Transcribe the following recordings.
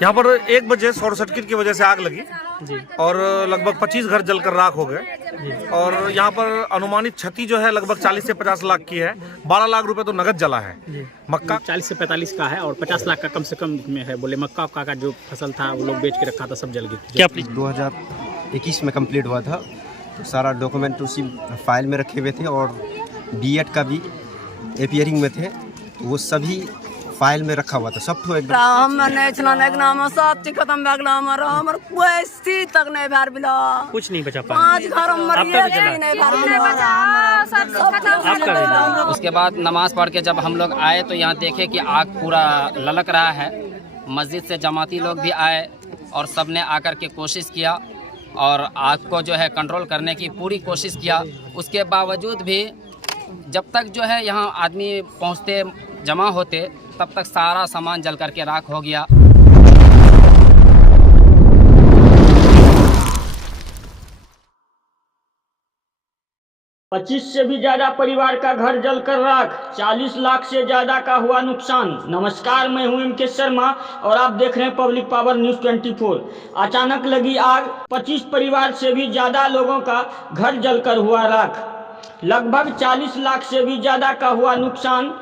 यहाँ पर 1 बजे शॉर्ट सर्किट की वजह से आग लगी जी और लगभग 25 घर जलकर राख हो गए। और यहाँ पर अनुमानित क्षति जो है लगभग 40 से 50 लाख की है। 12 लाख रुपए तो नगद जला है। जी मक्का 40 से 45 का है और 50 लाख का कम से कम में है। बोले मक्का का जो फसल था वो लोग बेच के रखा था, सब जल गया। क्या 2021 में कंप्लीट हुआ था, तो सारा डॉक्यूमेंट उसी फाइल में रखे हुए थे और बीएड का भी एपियरिंग में थे, तो वो सभी फाइल में रखा हुआ था। सब तो एकदम सब चीज खत्म भए गेलो। हमर कोई स्थिति तक नहीं भए बिलो। कुछ नहीं बचा पाया। 5 घर में मरिए नहीं भए। उसके बाद नमाज पढ़ के जब हम लोग आए तो यहाँ देखे कि आग पूरा ललक रहा है। मस्जिद से जमाती लोग भी आए और सब ने आकर के कोशिश किया और आग को जो है कंट्रोल करने की पूरी कोशिश किया। उसके बावजूद भी जब तक जो है यहाँ आदमी पहुँचते, जमा होते, तब तक सारा सामान जल करके राख हो गया। 25 से भी ज्यादा परिवार का घर जलकर राख, 40 लाख से ज्यादा का हुआ नुकसान। नमस्कार, मैं हूं एम के शर्मा और आप देख रहे हैं पब्लिक पावर न्यूज 24। अचानक लगी आग, 25 परिवार से भी ज्यादा लोगों का घर जलकर हुआ राख। लगभग 40 लाख से भी ज्यादा का हुआ नुकसान।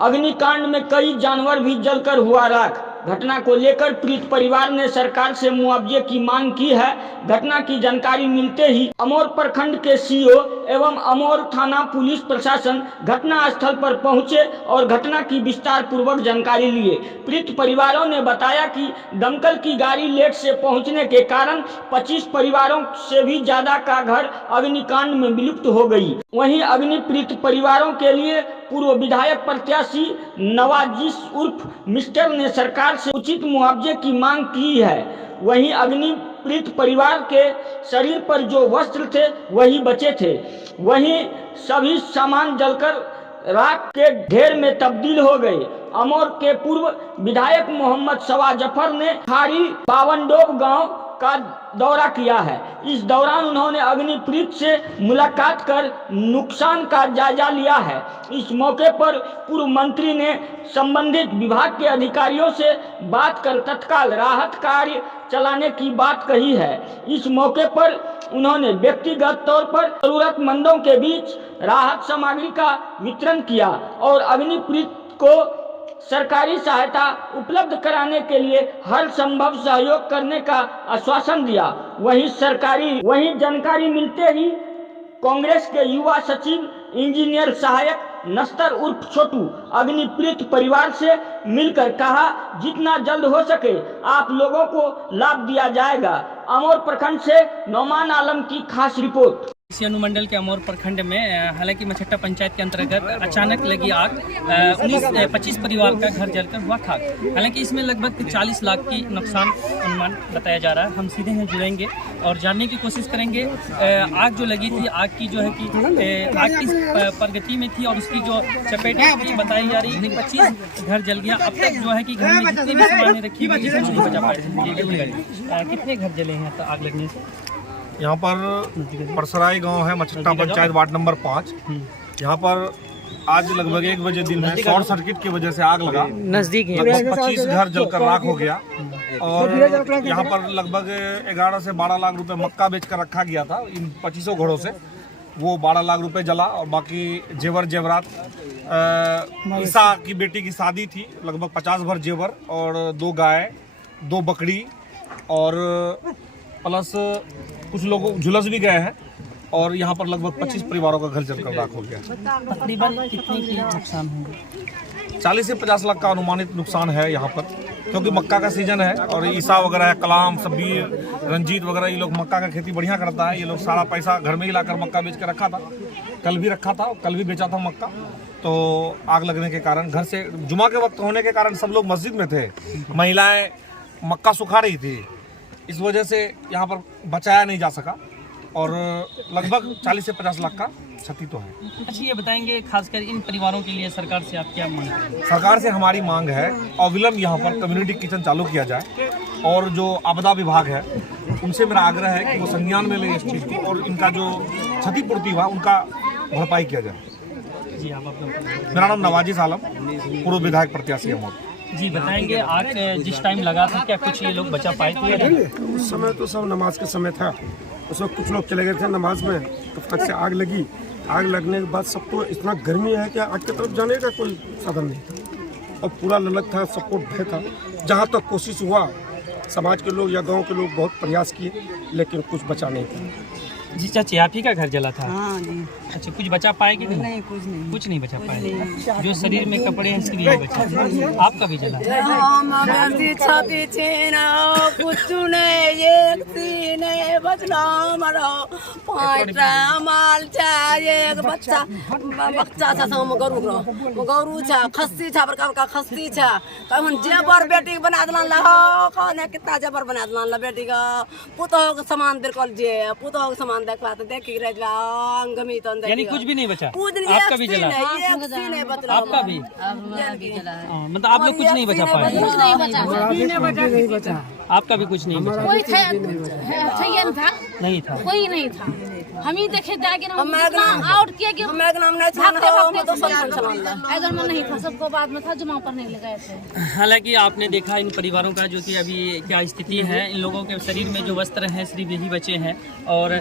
अग्निकांड में कई जानवर भी जलकर हुआ राख। घटना को लेकर पीड़ित परिवार ने सरकार से मुआवजे की मांग की है। घटना की जानकारी मिलते ही अमोर प्रखंड के सीओ एवं अमोर थाना पुलिस प्रशासन घटना स्थल पर पहुंचे और घटना की विस्तार पूर्वक जानकारी लिए। पीड़ित परिवारों ने बताया कि दमकल की गाड़ी लेट से पहुंचने के कारण 25 परिवारों से भी ज्यादा का घर अग्निकांड में विलुप्त हो गई। वहीं अग्नि पीड़ित परिवारों के लिए पूर्व विधायक प्रत्याशी नवाजिश उर्फ मिस्टर ने सरकार से उचित मुआवजे की मांग की है। वहीं अग्नि पीड़ित परिवार के शरीर पर जो वस्त्र थे वही बचे थे। वहीं सभी सामान जलकर राख के ढेर में तब्दील हो गए। अमोर के पूर्व विधायक मोहम्मद सवा जफर ने खाड़ी बावनडोब गांव का दौरा किया है। इस दौरान उन्होंने अग्नि पीड़ित से मुलाकात कर नुकसान का जायजा लिया है। इस मौके पर पूर्व मंत्री ने संबंधित विभाग के अधिकारियों से बात कर तत्काल राहत कार्य चलाने की बात कही है। इस मौके पर उन्होंने व्यक्तिगत तौर पर जरूरतमंदों के बीच राहत सामग्री का वितरण किया और अग्नि पीड़ित को सरकारी सहायता उपलब्ध कराने के लिए हर संभव सहयोग करने का आश्वासन दिया। वहीं जानकारी मिलते ही कांग्रेस के युवा सचिव इंजीनियर सहायक नस्तर उर्फ छोटू अग्नि पीड़ित परिवार से मिलकर कहा, जितना जल्द हो सके आप लोगों को लाभ दिया जाएगा। अमोर प्रखंड से नौमान आलम की खास रिपोर्ट। इसी अनुमंडल के अमोर प्रखंड में हालांकि मछट्टा पंचायत के अंतर्गत अचानक लगी आग, 25 परिवार का घर जलकर हुआ खाक। हालांकि इसमें लगभग 40 लाख की नुकसान अनुमान बताया जा रहा है। हम सीधे हैं जुड़ेंगे और जानने की कोशिश करेंगे आग जो लगी थी, आग की जो है कि आग किस प्रगति में थी और उसकी जो चपेटें थी बताई जा रही है। 25 घर जल गया। अब तक जो है कि घर में जितनी भी सामान्य रखी हुई है नहीं बचा पाए। कितने घर जले हैं तो आग लगने से? यहाँ पर परसराई गांव है, मछट्टा पंचायत, वार्ड नंबर 5। यहाँ पर आज लगभग 1 बजे दिन में शॉर्ट सर्किट की वजह से आग लगा। नजदीक लगभग 25 घर जलकर राख हो गया और यहाँ पर लगभग 11 से 12 लाख रुपए मक्का बेचकर रखा गया था इन 25 घरों से। वो 12 लाख रुपए जला और बाकी जेवर जेवरात, ईसा की बेटी की शादी थी, लगभग 50 भर जेवर और 2 गाय, 2 बकरी और प्लस कुछ लोग झुलस भी गए हैं। और यहाँ पर लगभग 25 परिवारों का घर जलकर राख हो गया। तकरीबन कितने की नुकसान होंगे? 40 से 50 लाख का अनुमानित नुकसान है यहाँ पर, क्योंकि मक्का का सीजन है और ईसा वगैरह है, कलाम, सबीर, रंजीत वगैरह, ये लोग मक्का का खेती बढ़िया करता है। ये लोग सारा पैसा घर में ही लाकर मक्का बेच के रखा था। कल भी रखा था, कल भी बेचा था मक्का। तो आग लगने के कारण घर से जुमा के वक्त होने के कारण सब लोग मस्जिद में थे। महिलाएं मक्का सुखा रही थी, इस वजह से यहाँ पर बचाया नहीं जा सका और लगभग 40 से 50 लाख का क्षति तो है। अच्छा, ये बताएंगे खासकर इन परिवारों के लिए सरकार से आप क्या मांग करें? सरकार से हमारी मांग है अविलंब यहाँ पर कम्युनिटी किचन चालू किया जाए और जो आपदा विभाग है उनसे मेरा आग्रह है कि वो संज्ञान में ले इस चीज़ को और इनका जो क्षतिपूर्ति हुआ उनका भरपाई किया जाए। जी, आप अपना मेरा नाम नवाजिश आलम, पूर्व विधायक प्रत्याशी अमोर। जी बताएंगे आग जिस टाइम लगा था क्या कुछ ये लोग बचा पाए थे? उस समय तो सब नमाज का समय था, उस वक्त कुछ लोग चले गए थे नमाज में, तब तक से आग लगी। आग लगने के बाद सबको इतना गर्मी है कि आग की तरफ जाने का कोई साधन नहीं था और पूरा ललक था, सबको भय था। जहाँ तक कोशिश हुआ समाज के लोग या गांव के लोग बहुत प्रयास किए, लेकिन कुछ बचा नहीं था। जी चाची, आप ही का घर जला था? हाँ जी। अच्छा, कुछ बचा पाए कि नहीं? कुछ नहीं बचा पाए। जो शरीर में कपड़े हैं इसके लिए बचा। आपका भी जला? कुछ नहीं, एक सीने बचला मरो, 5 माल एक बच्चा बच्चा था सम गौरू छा, खस्सी छा, बड़का बड़का खस्सी छा। कहन जेबर बेटी बना देना ला, कहने कितना जेबर बना देना ला बेटी का। पुतोह के सामान बिरकल जे, पुतोह के सामान देखला तो देखी रजवा अंगमी तो अंदर। यानी कुछ भी नहीं बचा? कुछ नहीं, आपका भी जला? नहीं बचला। आपका भी? मतलब आप लोग कुछ नहीं बचा पाए? नहीं बचा। आपका भी कुछ नहीं बचा? कोई था नहीं था, कोई नहीं था। हम ही देखे जाके आउट किया कि अगर में नहीं था, सबको बाद में था, जुमा पर नहीं लगाए थे। हालांकि आपने देखा इन परिवारों का जो कि अभी क्या स्थिति है, इन लोगों के शरीर में जो वस्त्र हैं सिर्फ यही बचे हैं। और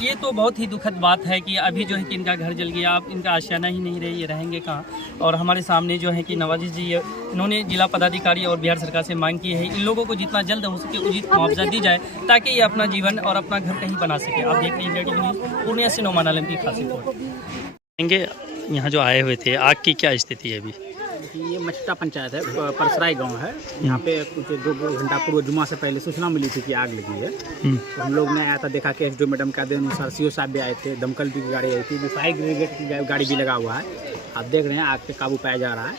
ये तो बहुत ही दुखद बात है कि अभी जो है कि इनका घर जल गया, अब इनका आशियाना ही नहीं रही, ये रहेंगे कहाँ। और हमारे सामने जो है कि नवाजी जी, इन्होंने जिला पदाधिकारी और बिहार सरकार से मांग की है इन लोगों को जितना जल्द हो सके उचित मुआवजा दी जाए, ताकि ये अपना जीवन और अपना घर कहीं बना सके। आप देख रहे हैं न्यूज़ पूर्णिया से नौमान आलम की खास रिपोर्ट। यहाँ जो आए हुए थे, आग की क्या स्थिति है अभी? ये मछटा पंचायत है, परसराय गांव है। यहाँ पे कुछ 2 घंटा पूर्व जुमा से पहले सूचना मिली थी कि आग लगी है। तो हम लोग ने आया था, देखा कि एसडीओ मैडम का अनुसार सीओ साहब भी आए थे, दमकल की गाड़ी आई थी, फायर ब्रिगेड की गाड़ी भी लगा हुआ है। आप देख रहे हैं आग पे काबू पाया जा रहा है।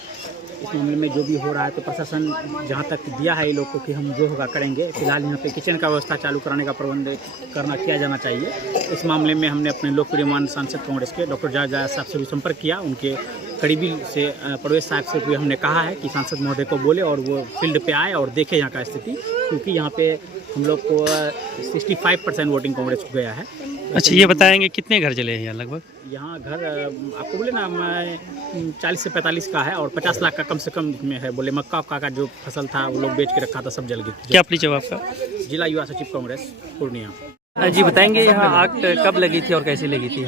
इस मामले में जो भी हो रहा है तो प्रशासन जहाँ तक दिया है ये लोग को कि हम जो होगा करेंगे। फिलहाल यहाँ पे किचन का व्यवस्था चालू कराने का प्रबंध किया जाना चाहिए। इस मामले में हमने अपने लोकप्रिय मान सांसद कांग्रेस के डॉक्टर जायजा साहब से भी संपर्क किया। उनके करीबी से प्रवेश साहब से भी हमने कहा है कि सांसद महोदय को बोले और वो फील्ड पे आए और देखे यहाँ का स्थिति, क्योंकि यहाँ पे हम लोग को 65% वोटिंग कांग्रेस को गया है। अच्छा, ये बताएंगे कितने घर जले हैं यहाँ लगभग? यहाँ घर आपको बोले ना, 40 से 45 का है और 50 लाख का कम से कम में है। बोले मक्का का जो फसल था वो लोग बेच के रखा था, सब जल गया। क्या परिचय आपका? जिला युवा सचिव कांग्रेस पूर्णिया। जी बताएंगे यहाँ आग कब लगी थी और कैसे लगी थी?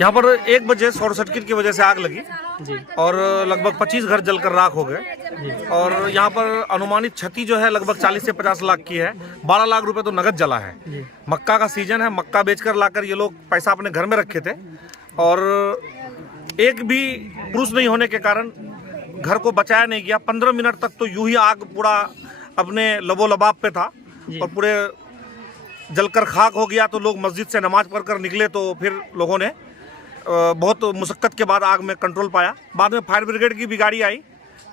यहाँ पर 1 बजे शॉर्ट सर्किट की वजह से आग लगी जी, और लगभग 25 घर जलकर राख हो गए। और यहाँ पर अनुमानित क्षति जो है लगभग 40 से 50 लाख की है। 12 लाख रुपए तो नगद जला है। मक्का का सीजन है, मक्का बेचकर लाकर ये लोग पैसा अपने घर में रखे थे और एक भी पुरुष नहीं होने के कारण घर को बचाया नहीं गया। 15 मिनट तक तो यूं ही आग पूरा अपने लबोलबाब पे था और पूरे जलकर खाक हो गया। तो लोग मस्जिद से नमाज पढ़कर निकले तो फिर लोगों ने बहुत मुशक्कत के बाद आग में कंट्रोल पाया। बाद में फायर ब्रिगेड की भी गाड़ी आई,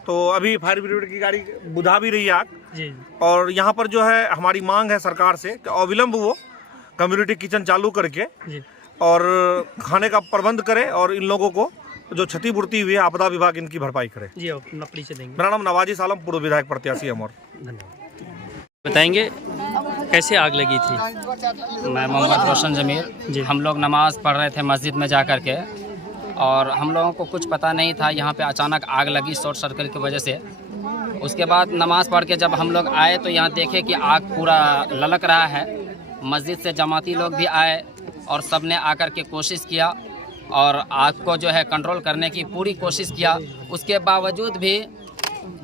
तो अभी फायर ब्रिगेड की गाड़ी बुझा भी रही है आग जी। और यहाँ पर जो है हमारी मांग है सरकार से कि अविलंब वो कम्युनिटी किचन चालू करके जी और खाने का प्रबंध करे और इन लोगों को जो क्षतिपूर्ति हुई है आपदा विभाग इनकी भरपाई करे जी। मेरा नाम नवाजी सालम, पूर्व विधायक प्रत्याशी अमर। बताएंगे कैसे आग लगी थी? मैं मोहम्मद रोशन जमीर। हम लोग नमाज़ पढ़ रहे थे मस्जिद में जा कर के और हम लोगों को कुछ पता नहीं था, यहाँ पे अचानक आग लगी शॉर्ट सर्किट की वजह से। उसके बाद नमाज़ पढ़ के जब हम लोग आए तो यहाँ देखे कि आग पूरा ललक रहा है। मस्जिद से जमाती लोग भी आए और सब ने आकर के कोशिश किया और आग को जो है कंट्रोल करने की पूरी कोशिश किया। उसके बावजूद भी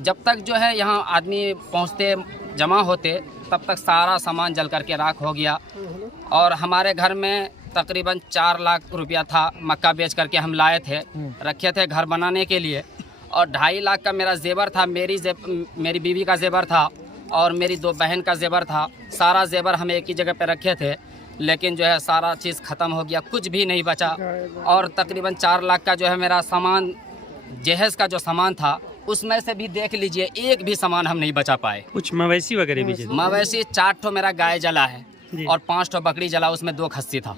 जब तक जो है यहाँ आदमी पहुँचते जमा होते तब तक सारा सामान जल करके राख हो गया। और हमारे घर में तकरीबन 4 लाख रुपया था, मक्का बेच करके हम लाए थे, रखे थे घर बनाने के लिए। और 2.5 लाख का मेरा जेवर था, मेरी बीवी का जेवर था और मेरी 2 बहन का जेवर था। सारा जेवर हम एक ही जगह पे रखे थे, लेकिन जो है सारा चीज़ ख़त्म हो गया, कुछ भी नहीं बचा। और तकरीबन 4 लाख का जो है मेरा सामान, जहेज़ का जो सामान था, उसमें से भी देख लीजिए एक भी सामान हम नहीं बचा पाए। कुछ मवेशी वगैरह भी जला? मवेशी 4 ठो मेरा गाय जला है और 5 ठो बकरी जला, उसमें 2 खस्सी था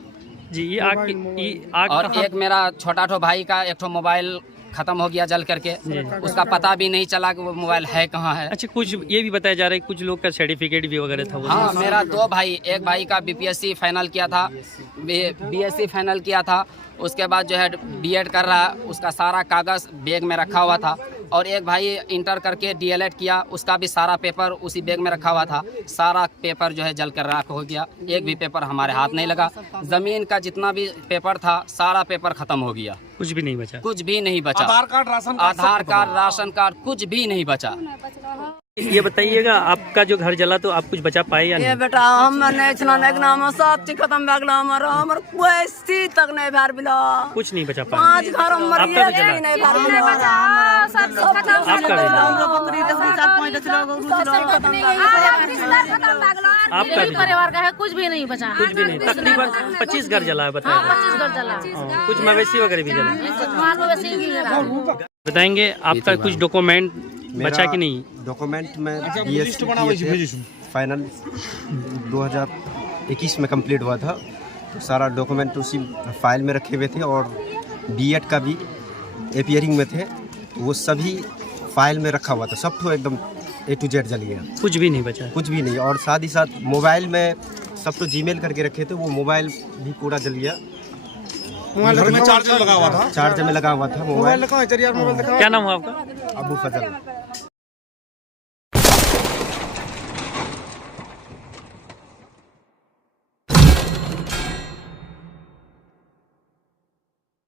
जी। ये आग और एक मेरा छोटा ठो भाई का 1 ठो मोबाइल खत्म हो गया जल करके, उसका पता भी नहीं चला कि वो मोबाइल है कहाँ है। अच्छा, कुछ ये भी बताया जा रहा है कुछ लोग का सर्टिफिकेट भी वगैरह था? हाँ, मेरा 2 भाई, एक भाई का बीपीएससी फाइनल किया था, बीएससी फाइनल किया था, उसके बाद जो है बीएड कर रहा है, उसका सारा कागज़ बैग में रखा हुआ था। और एक भाई इंटर करके डीएलएड किया, उसका भी सारा पेपर उसी बैग में रखा हुआ था। सारा पेपर जो है जल कर राख हो गया, एक भी पेपर हमारे हाथ नहीं लगा। ज़मीन का जितना भी पेपर था सारा पेपर ख़त्म हो गया, कुछ भी नहीं बचा। कुछ भी नहीं बचा। आधार कार्ड, राशन कार्ड कुछ भी नहीं बचा। ये बताइएगा, आपका जो घर जला तो आप कुछ बचा पाए या ये नहीं? बेटा हमर नहीं छला नाम सब चीज खत्म भए गेल। हमर कोई चीज तक नहीं भर बिला। कुछ नहीं बचा पाए। 5 घर हमर आपका ये भी जला? नहीं भर बिला। सब खत्म हो आपका भी जला? हमरो बकरी देखो 4-5 खत्म भए आपका भी जला? परिवार का है, कुछ भी नहीं बचा। कुछ भी नहीं, तकरीबन 25 घर जला है बताया। 25 घर जला। कुछ मवेशी वगैरह भी जला। माल मवेशी भी जला। बताएंगे आपका कुछ डॉक्यूमेंट बचा कि नहीं? डॉक्यूमेंट में फाइनल 2021 में कंप्लीट हुआ था, तो सारा डॉक्यूमेंट उसी फाइल में रखे हुए थे और बीएड का भी एपियरिंग में थे, तो वो सभी फाइल में रखा हुआ था। सब तो एकदम A to Z जल गया, कुछ भी नहीं बचा। कुछ भी नहीं। और साथ ही साथ मोबाइल में सब तो जीमेल करके रखे थे, वो मोबाइल भी पूरा जल गया। घर में चार्जर लगा हुआ था, चार्जर में लगा हुआ था मोबाइल। क्या नाम हुआ आपका? अबू फजल।